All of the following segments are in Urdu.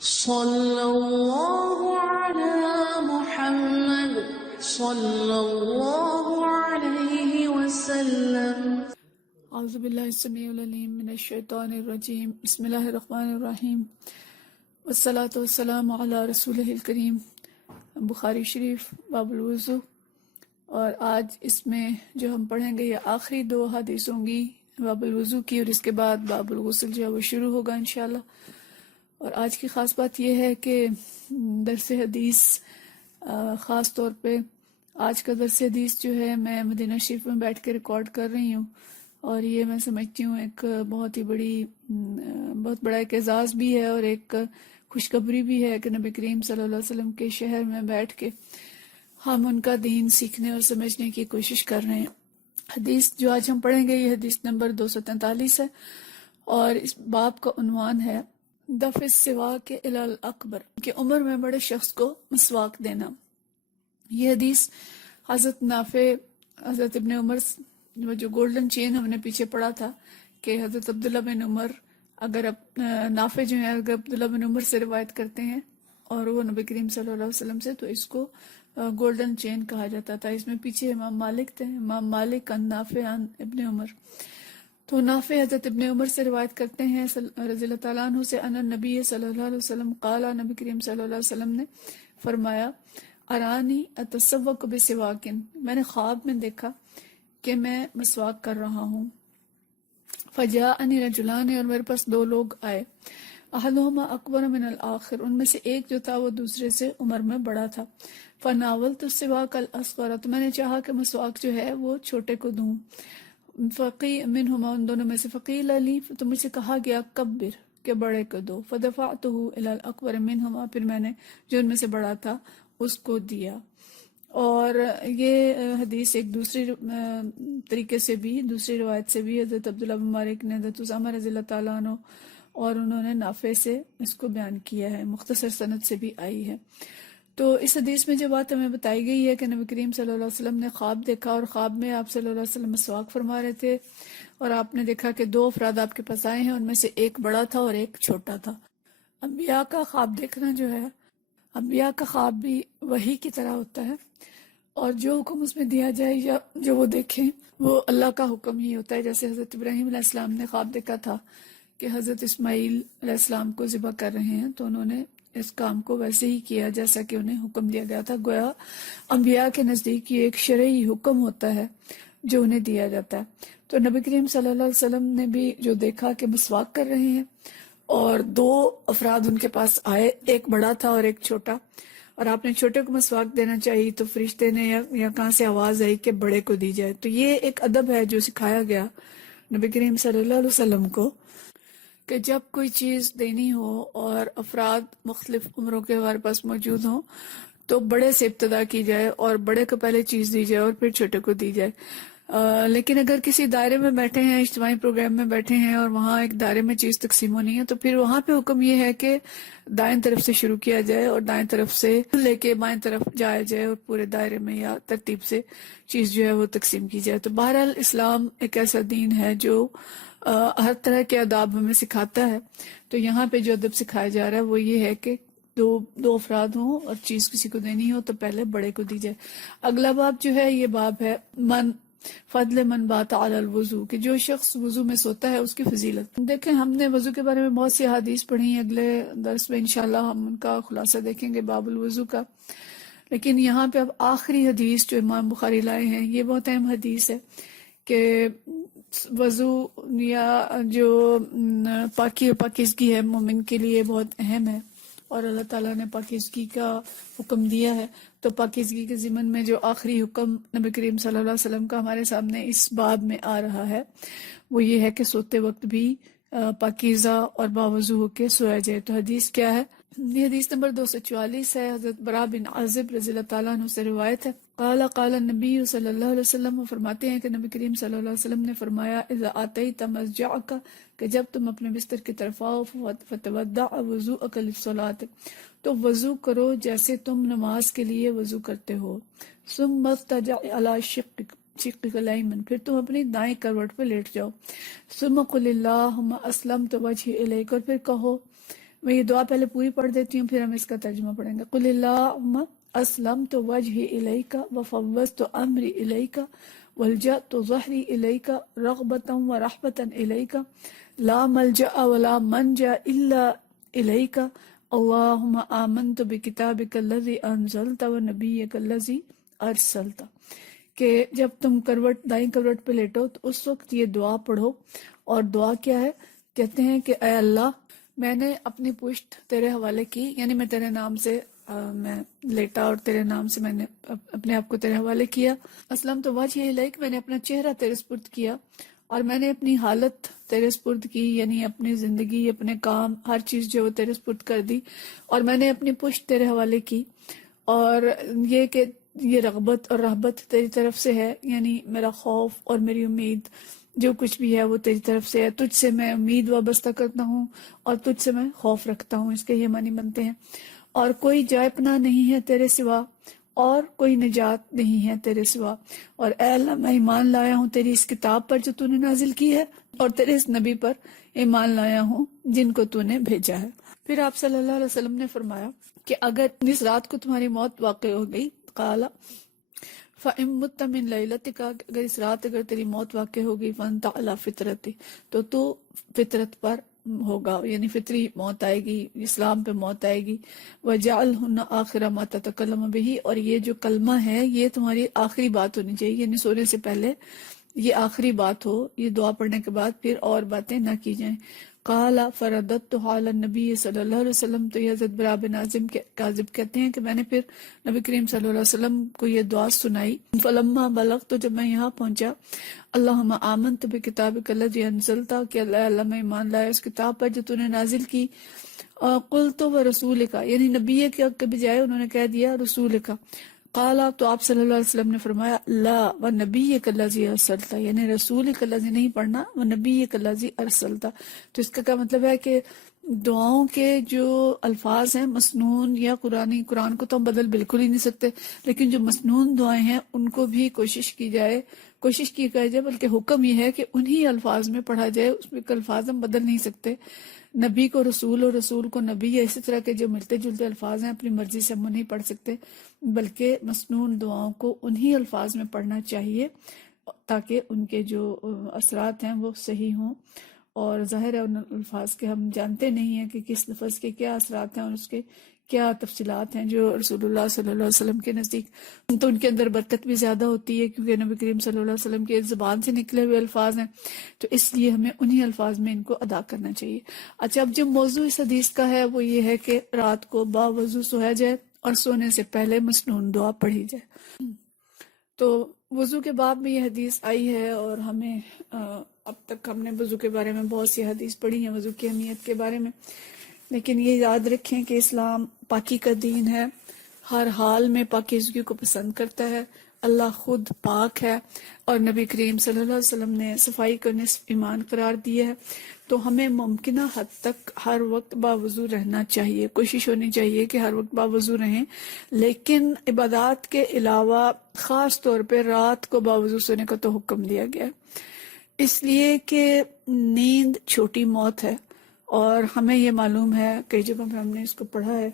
صلی اللہ علی محمد صلی اللہ علیہ وسلم۔ اعوذ باللہ السمیع العلیم من الشیطان الرجیم، بسم اللہ الرحمن الرحیم، والصلاة والسلام علی رسولہ الکریم۔ بخاری شریف باب الوضو، اور آج اس میں جو ہم پڑھیں گے یہ آخری 2 حدیث ہوں گی باب الوضو کی، اور اس کے بعد باب الغسل جو ہے وہ شروع ہوگا انشاءاللہ۔ اور آج کی خاص بات یہ ہے کہ درس حدیث خاص طور پہ آج کا درس حدیث جو ہے میں مدینہ شریف میں بیٹھ کے ریکارڈ کر رہی ہوں، اور یہ میں سمجھتی ہوں ایک بہت بڑا ایک اعزاز بھی ہے اور ایک خوشخبری بھی ہے کہ نبی کریم صلی اللہ علیہ وسلم کے شہر میں بیٹھ کے ہم ان کا دین سیکھنے اور سمجھنے کی کوشش کر رہے ہیں۔ حدیث جو آج ہم پڑھیں گے یہ حدیث نمبر 243 ہے، اور اس باب کا عنوان ہے دفع السواک الی الاکبر، کہ عمر میں بڑے شخص کو مسواک دینا۔ یہ حدیث حضرت نافع، حضرت ابن عمر، جو گولڈن چین ہم نے پیچھے پڑھا تھا کہ حضرت عبداللہ بن عمر نافع جو ہیں اگر عبداللہ بن عمر سے روایت کرتے ہیں اور وہ نبی کریم صلی اللہ علیہ وسلم سے، تو اس کو گولڈن چین کہا جاتا تھا۔ اس میں پیچھے امام مالک تھے، امام مالک عن نافع عن ابن عمر، تو نافع حضرت ابن عمر سے روایت کرتے ہیں رضی اللہ تعالیٰ عنہ سے، ان النبی صلی اللہ علیہ وسلم قال، نبی کریم صلی اللہ علیہ وسلم نے فرمایا، ارانی اتسوق بسواکن، میں نے خواب میں دیکھا کہ میں مسواک کر رہا ہوں۔ فجاءنی رجلان، اور میرے پاس 2 لوگ آئے، احدہما اکبر من الآخر، ان میں سے ایک جو تھا وہ دوسرے سے عمر میں بڑا تھا۔ فناولت السواک الاصغر، تو میں نے چاہا کہ مسواک جو ہے وہ چھوٹے کو دوں۔ فقی منہما، ان دونوں میں سے، فقیل علی، تو مجھ سے کہا گیا کبر، کہ بڑے کو دو۔ فدفعتہ الی الاکبر منہما، پھر میں نے جو ان میں سے بڑا تھا اس کو دیا۔ اور یہ حدیث ایک دوسری طریقے سے بھی، دوسری روایت سے بھی حضرت عبداللہ بن مالک نے حضرت اسامہ رضی اللہ تعالیٰ عنہ اور انہوں نے نافع سے اس کو بیان کیا ہے، مختصر سند سے بھی آئی ہے۔ تو اس حدیث میں جو بات ہمیں بتائی گئی ہے کہ نبی کریم صلی اللہ علیہ وسلم نے خواب دیکھا، اور خواب میں آپ صلی اللہ علیہ وسلم مسواک فرما رہے تھے، اور آپ نے دیکھا کہ 2 افراد آپ کے پاس آئے ہیں، ان میں سے ایک بڑا تھا اور ایک چھوٹا تھا۔ انبیاء کا خواب دیکھنا جو ہے، انبیاء کا خواب بھی وحی کی طرح ہوتا ہے، اور جو حکم اس میں دیا جائے یا جو وہ دیکھیں وہ اللہ کا حکم ہی ہوتا ہے۔ جیسے حضرت ابراہیم علیہ السلام نے خواب دیکھا تھا کہ حضرت اسماعیل علیہ السلام کو ذبح کر رہے ہیں، تو انہوں نے اس کام کو ویسے ہی کیا جیسا کہ انہیں حکم دیا گیا تھا۔ گویا انبیاء کے نزدیک یہ ایک شرعی حکم ہوتا ہے جو انہیں دیا جاتا ہے۔ تو نبی کریم صلی اللہ علیہ وسلم نے بھی جو دیکھا کہ مسواک کر رہے ہیں، اور 2 افراد ان کے پاس آئے، ایک بڑا تھا اور ایک چھوٹا، اور آپ نے چھوٹے کو مسواک دینا چاہیے تو فرشتے نے یا کہاں سے آواز آئی کہ بڑے کو دی جائے۔ تو یہ ایک ادب ہے جو سکھایا گیا نبی کریم صلی اللہ علیہ وسلم کو کہ جب کوئی چیز دینی ہو اور افراد مختلف عمروں کے ہمارے پاس موجود ہوں تو بڑے سے ابتدا کی جائے، اور بڑے کو پہلے چیز دی جائے اور پھر چھوٹے کو دی جائے۔ لیکن اگر کسی دائرے میں بیٹھے ہیں، اجتماعی پروگرام میں بیٹھے ہیں، اور وہاں ایک دائرے میں چیز تقسیم ہونی ہے، تو پھر وہاں پہ حکم یہ ہے کہ دائیں طرف سے شروع کیا جائے اور دائیں طرف سے لے کے بائیں طرف جایا جائے، اور پورے دائرے میں یا ترتیب سے چیز جو ہے وہ تقسیم کی جائے۔ تو بہرحال اسلام ایک ایسا دین ہے جو ہر طرح کے آداب ہمیں سکھاتا ہے۔ تو یہاں پہ جو ادب سکھایا جا رہا ہے وہ یہ ہے کہ دو افراد ہوں اور چیز کسی کو دینی ہو تو پہلے بڑے کو دی جائے۔ اگلا باب جو ہے یہ باب ہے فضل من بات علی الوضو، کہ جو شخص وضو میں سوتا ہے اس کی فضیلت۔ دیکھیں ہم نے وضو کے بارے میں بہت سی حدیث پڑھی ہیں، اگلے درس میں انشاءاللہ ہم ان کا خلاصہ دیکھیں گے باب الوضو کا، لیکن یہاں پہ اب آخری حدیث جو امام بخاری لائے ہیں یہ بہت اہم حدیث ہے کہ وضو یا جو پاکی اور پاکیزگی ہے مومن کے لیے بہت اہم ہے، اور اللہ تعالیٰ نے پاکیزگی کا حکم دیا ہے۔ تو پاکیزگی کے ضمن میں جو آخری حکم نبی کریم صلی اللہ علیہ وسلم کا ہمارے سامنے اس باب میں آ رہا ہے وہ یہ ہے کہ سوتے وقت بھی پاکیزہ اور باوضو ہو کے سویا جائے۔ تو حدیث کیا ہے؟ یہ حدیث نمبر 244 ہے، حضرت براء بن عازب رضی اللہ تعالیٰ عنہ سے روایت ہے۔ قال النبی صلی اللہ علیہ وسلم، وہ فرماتے ہیں کہ نبی کریم صلی اللہ علیہ وسلم نے فرمایا، اذا آتیت مضجعک، کہ جب تم اپنے بستر کی طرف آؤ، فتودع وضوءک للصلاۃ، تو وضو کرو جیسے تم نماز کے لیے وضو کرتے ہو۔ ثم اضطجع علی شقک الایمن، پھر تم اپنی دائیں کروٹ پہ لیٹ جاؤ۔ ثم قل اللہم اسلمت وجہی الیک، اور پھر کہو میں یہ دعا پہلے پوری پڑھ دیتی ہوں، پھر ہم اس کا ترجمہ پڑھیں گے۔ قل اللہم اسلمت وجہی الیک وفوضت امری الیک والجأت ظہری الیک رغبتا ورحبتا الیک لا ملجأ ولا منجا الا الیک اللہم آمنت بکتابک الذی انزلت ونبیک الذی ارسلت۔ کہ جب تم دائیں کروٹ پہ لیٹو تو اس وقت یہ دعا پڑھو، اور دعا کیا ہے؟ کہتے ہیں کہ اے اللہ، میں نے اپنی پشت تیرے حوالے کی، یعنی میں تیرے نام سے میں لیٹا اور تیرے نام سے میں نے اپنے آپ کو تیرے حوالے کیا۔ اسلم تو وجہ الیک، میں نے اپنا چہرہ تیرے سپرد کیا، اور میں نے اپنی حالت تیرے سپرد کی، یعنی اپنی زندگی، اپنے کام، ہر چیز جو وہ تیرے سپرد کر دی، اور میں نے اپنی پشت تیرے حوالے کی۔ اور یہ کہ یہ رغبت اور رہبت تیری طرف سے ہے، یعنی میرا خوف اور میری امید جو کچھ بھی ہے وہ تیری طرف سے ہے، تجھ سے میں امید وابستہ کرتا ہوں اور تجھ سے میں خوف رکھتا ہوں، اس کے یہ معنی بنتے ہیں۔ اور کوئی جائے پناہ نہیں ہے تیرے سوا، اور کوئی نجات نہیں ہے تیرے سوا، اور اے اللہ میں ایمان لایا ہوں تیری اس کتاب پر جو تو نے نازل کی ہے، اور تیرے اس نبی پر ایمان لایا ہوں جن کو تو نے بھیجا ہے۔ پھر آپ صلی اللہ علیہ وسلم نے فرمایا کہ اگر اس رات کو تمہاری موت واقع ہو گئی، قال فَإِن مُتَّ مِن لَيْلَتِكَ، اگر اس رات اگر تیری موت واقع ہوگی، فَأَنْتَ عَلَى فِطْرَتِ، تو فطرت پر ہوگا، یعنی فطری موت آئے گی، اسلام پہ موت آئے گی۔ وَجَعَلْهُنَّ آخِرَ مَا تَتَكَلَّمُ بِهِ، اور یہ جو کلمہ ہے یہ تمہاری آخری بات ہونی چاہیے، یعنی سونے سے پہلے یہ آخری بات ہو، یہ دعا پڑھنے کے بعد پھر اور باتیں نہ کی جائیں۔ قال فرددتها على النبی صلی اللہ علیہ وسلم، تو یہ حضرت برا بن عازم کاذب کہتے ہیں کہ میں نے پھر نبی کریم صلی اللہ علیہ وسلم کو یہ دعا سنائی۔ فلما بلغت، تو جب میں یہاں پہنچا، اللہم آمنت بکتابک الذی انزلت، کہ اللہ میں ایمان لایا اس کتاب پر جو تو نے نازل کی۔ قلت ورسولک، یعنی نبی کے بجائے انہوں نے کہہ دیا رسولک۔ قال، تو آپ صلی اللہ علیہ وسلم نے فرمایا لا ونبیک الذی ارسلت، یعنی رسولک الذی نہیں پڑھنا، ونبیک الذی ارسلت۔ تو اس کا کیا مطلب ہے کہ دعاؤں کے جو الفاظ ہیں مسنون یا قرآن کو تو ہم بدل بالکل ہی نہیں سکتے، لیکن جو مسنون دعائیں ہیں ان کو بھی کوشش کی جائے، بلکہ حکم یہ ہے کہ انہی الفاظ میں پڑھا جائے، اس میں الفاظ ہم بدل نہیں سکتے۔ نبی کو رسول اور رسول کو نبی، یا اسی طرح کے جو ملتے جلتے الفاظ ہیں اپنی مرضی سے ہم نہیں پڑھ سکتے، بلکہ مسنون دعاؤں کو انہی الفاظ میں پڑھنا چاہیے تاکہ ان کے جو اثرات ہیں وہ صحیح ہوں۔ اور ظاہر ہے ان الفاظ کے ہم جانتے نہیں ہیں کہ کس لفظ کے کیا اثرات ہیں اور اس کے کیا تفصیلات ہیں جو رسول اللہ صلی اللہ علیہ وسلم کے نزدیک، تو ان کے اندر برکت بھی زیادہ ہوتی ہے کیونکہ نبی کریم صلی اللہ علیہ وسلم کے زبان سے نکلے ہوئے الفاظ ہیں، تو اس لیے ہمیں انہی الفاظ میں ان کو ادا کرنا چاہیے۔ اچھا، اب جو موضوع اس حدیث کا ہے وہ یہ ہے کہ رات کو باوضو سویا جائے اور سونے سے پہلے مسنون دعا پڑھی جائے۔ تو وضو کے باب میں یہ حدیث آئی ہے، اور ہمیں اب تک ہم نے وضو کے بارے میں بہت سی حدیث پڑھی ہیں وضو کی اہمیت کے بارے میں، لیکن یہ یاد رکھیں کہ اسلام پاکی کا دین ہے، ہر حال میں پاکیزگی کو پسند کرتا ہے، اللہ خود پاک ہے، اور نبی کریم صلی اللہ علیہ وسلم نے صفائی کو نصف ایمان قرار دیا ہے۔ تو ہمیں ممکنہ حد تک ہر وقت باوضو رہنا چاہیے، کوشش ہونی چاہیے کہ ہر وقت باوضو رہیں، لیکن عبادات کے علاوہ خاص طور پہ رات کو باوضو سونے کا تو حکم دیا گیا ہے، اس لیے کہ نیند چھوٹی موت ہے، اور ہمیں یہ معلوم ہے کئی جگہوں پہ ہم نے اس کو پڑھا ہے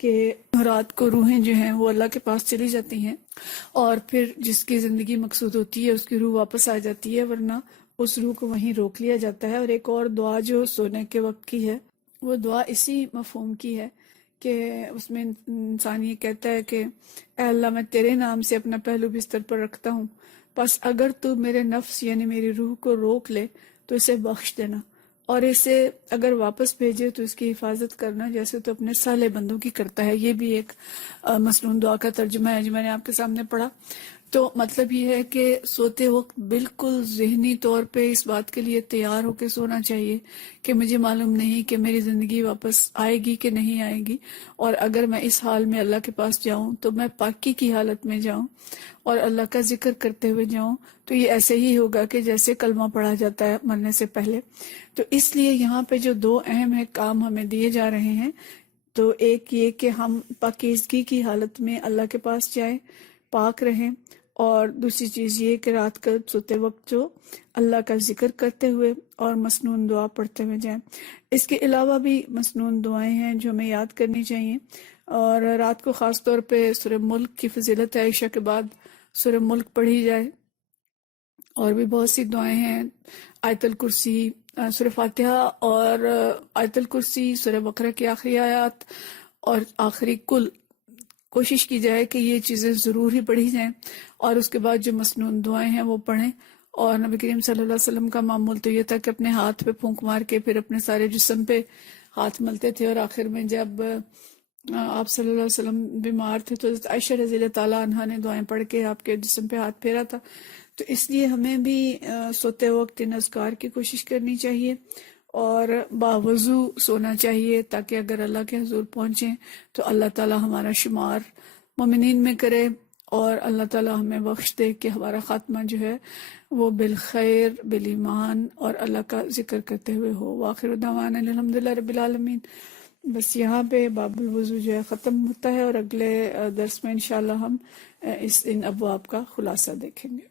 کہ رات کو روحیں جو ہیں وہ اللہ کے پاس چلی جاتی ہیں، اور پھر جس کی زندگی مقصود ہوتی ہے اس کی روح واپس آ جاتی ہے، ورنہ اس روح کو وہیں روک لیا جاتا ہے۔ اور ایک اور دعا جو سونے کے وقت کی ہے وہ دعا اسی مفہوم کی ہے کہ اس میں انسان یہ کہتا ہے کہ اے اللہ میں تیرے نام سے اپنا پہلو بستر پر رکھتا ہوں، بس اگر تو میرے نفس یعنی میری روح کو روک لے تو اسے بخش دینا، اور اسے اگر واپس بھیجے تو اس کی حفاظت کرنا جیسے تو اپنے صالح بندوں کی کرتا ہے۔ یہ بھی ایک مسنون دعا کا ترجمہ ہے جو میں نے آپ کے سامنے پڑھا۔ تو مطلب یہ ہے کہ سوتے وقت بالکل ذہنی طور پہ اس بات کے لیے تیار ہو کے سونا چاہیے کہ مجھے معلوم نہیں کہ میری زندگی واپس آئے گی کہ نہیں آئے گی، اور اگر میں اس حال میں اللہ کے پاس جاؤں تو میں پاکی کی حالت میں جاؤں اور اللہ کا ذکر کرتے ہوئے جاؤں، تو یہ ایسے ہی ہوگا کہ جیسے کلمہ پڑھا جاتا ہے مرنے سے پہلے۔ تو اس لیے یہاں پہ جو دو اہم کام ہمیں دیے جا رہے ہیں، تو ایک یہ کہ ہم پاکیزگی کی حالت میں اللہ کے پاس جائیں، پاک رہیں، اور دوسری چیز یہ کہ رات کا سوتے وقت جو اللہ کا ذکر کرتے ہوئے اور مسنون دعا پڑھتے ہوئے جائیں۔ اس کے علاوہ بھی مسنون دعائیں ہیں جو ہمیں یاد کرنی چاہیے، اور رات کو خاص طور پہ سورہ ملک کی فضیلت ہے، عشاء کے بعد سورہ ملک پڑھی جائے۔ اور بھی بہت سی دعائیں ہیں، آیت الکرسی، سورہ فاتحہ اور آیت الکرسی، سورہ بقرہ کی آخری آیات اور آخری کل، کوشش کی جائے کہ یہ چیزیں ضرور ہی پڑھی جائیں، اور اس کے بعد جو مسنون دعائیں ہیں وہ پڑھیں۔ اور نبی کریم صلی اللہ علیہ وسلم کا معمول تو یہ تھا کہ اپنے ہاتھ پہ پھونک مار کے پھر اپنے سارے جسم پہ ہاتھ ملتے تھے، اور آخر میں جب آپ صلی اللہ علیہ وسلم بیمار تھے تو حضرت عائشہ رضی اللہ تعالیٰ عنہا نے دعائیں پڑھ کے آپ کے جسم پہ ہاتھ پھیرا تھا۔ تو اس لیے ہمیں بھی سوتے وقت ان اذکار کی کوشش کرنی چاہیے اور باوضو سونا چاہیے، تاکہ اگر اللہ کے حضور پہنچیں تو اللہ تعالیٰ ہمارا شمار مومنین میں کرے، اور اللہ تعالیٰ ہمیں بخش دے کہ ہمارا خاتمہ جو ہے وہ بالخیر، بالایمان اور اللہ کا ذکر کرتے ہوئے ہو۔ وآخر دعوانا الحمدللہ رب العالمین۔ بس یہاں پہ باب الوضو جو ہے ختم ہوتا ہے، اور اگلے درس میں انشاءاللہ ہم ان ابواب کا خلاصہ دیکھیں گے۔